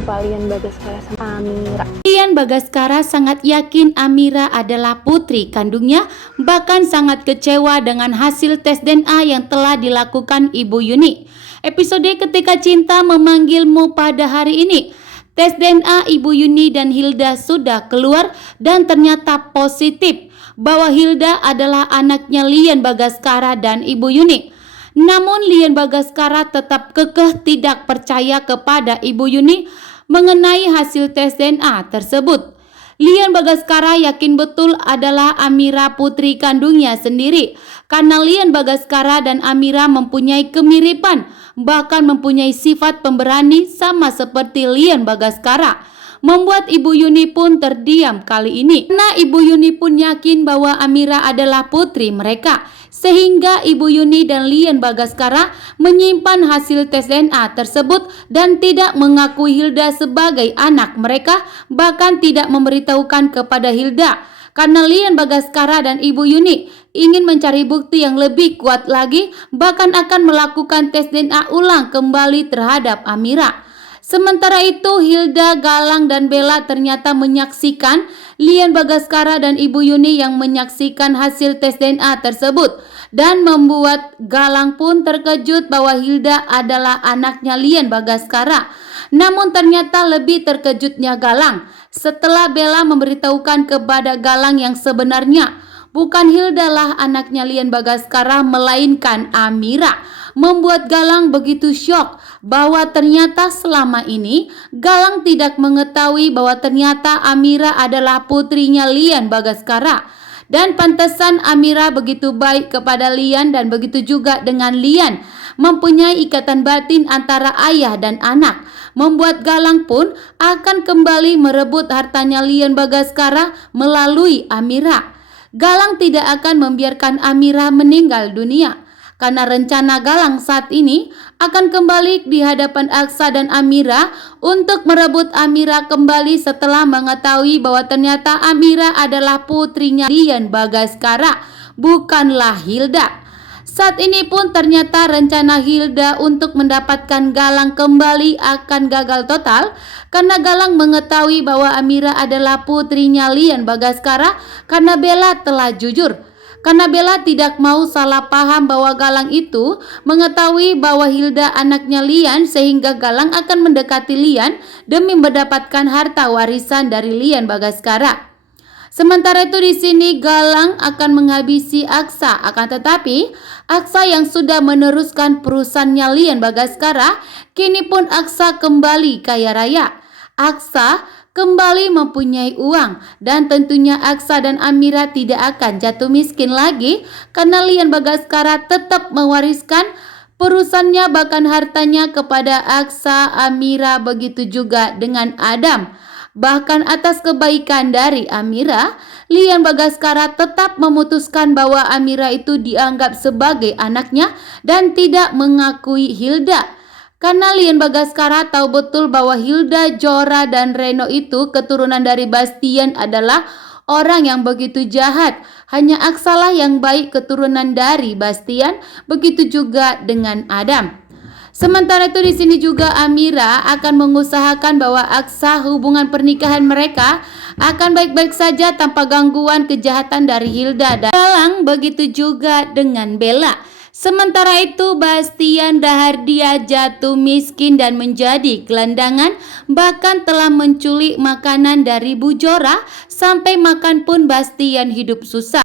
jumpa Lian Bagaskara sama Amira. Lian Bagaskara sangat yakin Amira adalah putri kandungnya, bahkan sangat kecewa dengan hasil tes DNA yang telah dilakukan Ibu Yuni. Episode Ketika Cinta Memanggilmu pada hari ini, tes DNA Ibu Yuni dan Hilda sudah keluar dan ternyata positif bahwa Hilda adalah anaknya Lian Bagaskara dan Ibu Yuni. Namun Lian Bagaskara tetap kekeh tidak percaya kepada Ibu Yuni mengenai hasil tes DNA tersebut. Lian Bagaskara yakin betul adalah Amira putri kandungnya sendiri karena Lian Bagaskara dan Amira mempunyai kemiripan, bahkan mempunyai sifat pemberani sama seperti Lian Bagaskara. Membuat Ibu Yuni pun terdiam kali ini karena Ibu Yuni pun yakin bahwa Amira adalah putri mereka, sehingga Ibu Yuni dan Lian Bagaskara menyimpan hasil tes DNA tersebut dan tidak mengakui Hilda sebagai anak mereka, bahkan tidak memberitahukan kepada Hilda karena Lian Bagaskara dan Ibu Yuni ingin mencari bukti yang lebih kuat lagi, bahkan akan melakukan tes DNA ulang kembali terhadap Amira. Sementara itu Hilda, Galang, dan Bella ternyata menyaksikan Lian Bagaskara dan Ibu Yuni yang menyaksikan hasil tes DNA tersebut dan membuat Galang pun terkejut bahwa Hilda adalah anaknya Lian Bagaskara. Namun ternyata lebih terkejutnya Galang setelah Bella memberitahukan kepada Galang yang sebenarnya bukan Hilda lah anaknya Lian Bagaskara melainkan Amira. Membuat Galang begitu syok bahwa ternyata selama ini Galang tidak mengetahui bahwa ternyata Amira adalah putrinya Lian Bagaskara. Dan pantesan Amira begitu baik kepada Lian dan begitu juga dengan Lian, mempunyai ikatan batin antara ayah dan anak. Membuat Galang pun akan kembali merebut hartanya Lian Bagaskara melalui Amira. Galang tidak akan membiarkan Amira meninggal dunia karena rencana Galang saat ini akan kembali di hadapan Aksa dan Amira untuk merebut Amira kembali setelah mengetahui bahwa ternyata Amira adalah putrinya Lian Bagaskara, bukanlah Hilda. Saat ini pun ternyata rencana Hilda untuk mendapatkan Galang kembali akan gagal total karena Galang mengetahui bahwa Amira adalah putrinya Lian Bagaskara karena Bella telah jujur. Karena Bella tidak mau salah paham bahwa Galang itu mengetahui bahwa Hilda anaknya Lian, sehingga Galang akan mendekati Lian demi mendapatkan harta warisan dari Lian Bagaskara. Sementara itu di sini Galang akan menghabisi Aksa, akan tetapi Aksa yang sudah meneruskan perusahaannya Lian Bagaskara, kini pun Aksa kembali kaya raya. Aksa kembali mempunyai uang dan tentunya Aksa dan Amira tidak akan jatuh miskin lagi karena Lian Bagaskara tetap mewariskan perusahaannya bahkan hartanya kepada Aksa, Amira, begitu juga dengan Adam. Bahkan atas kebaikan dari Amira, Lian Bagaskara tetap memutuskan bahwa Amira itu dianggap sebagai anaknya dan tidak mengakui Hilda. Karena Lian Bagaskara tahu betul bahwa Hilda, Jora, dan Reno itu keturunan dari Bastian adalah orang yang begitu jahat. Hanya Aksalah yang baik keturunan dari Bastian, begitu juga dengan Adam. Sementara itu di sini juga Amira akan mengusahakan bahwa Aksa hubungan pernikahan mereka akan baik-baik saja tanpa gangguan kejahatan dari Hilda dan Galang, begitu juga dengan Bella. Sementara itu Bastian Dahardia jatuh miskin dan menjadi gelandangan, bahkan telah menculik makanan dari Bu Jora, sampai makan pun Bastian hidup susah.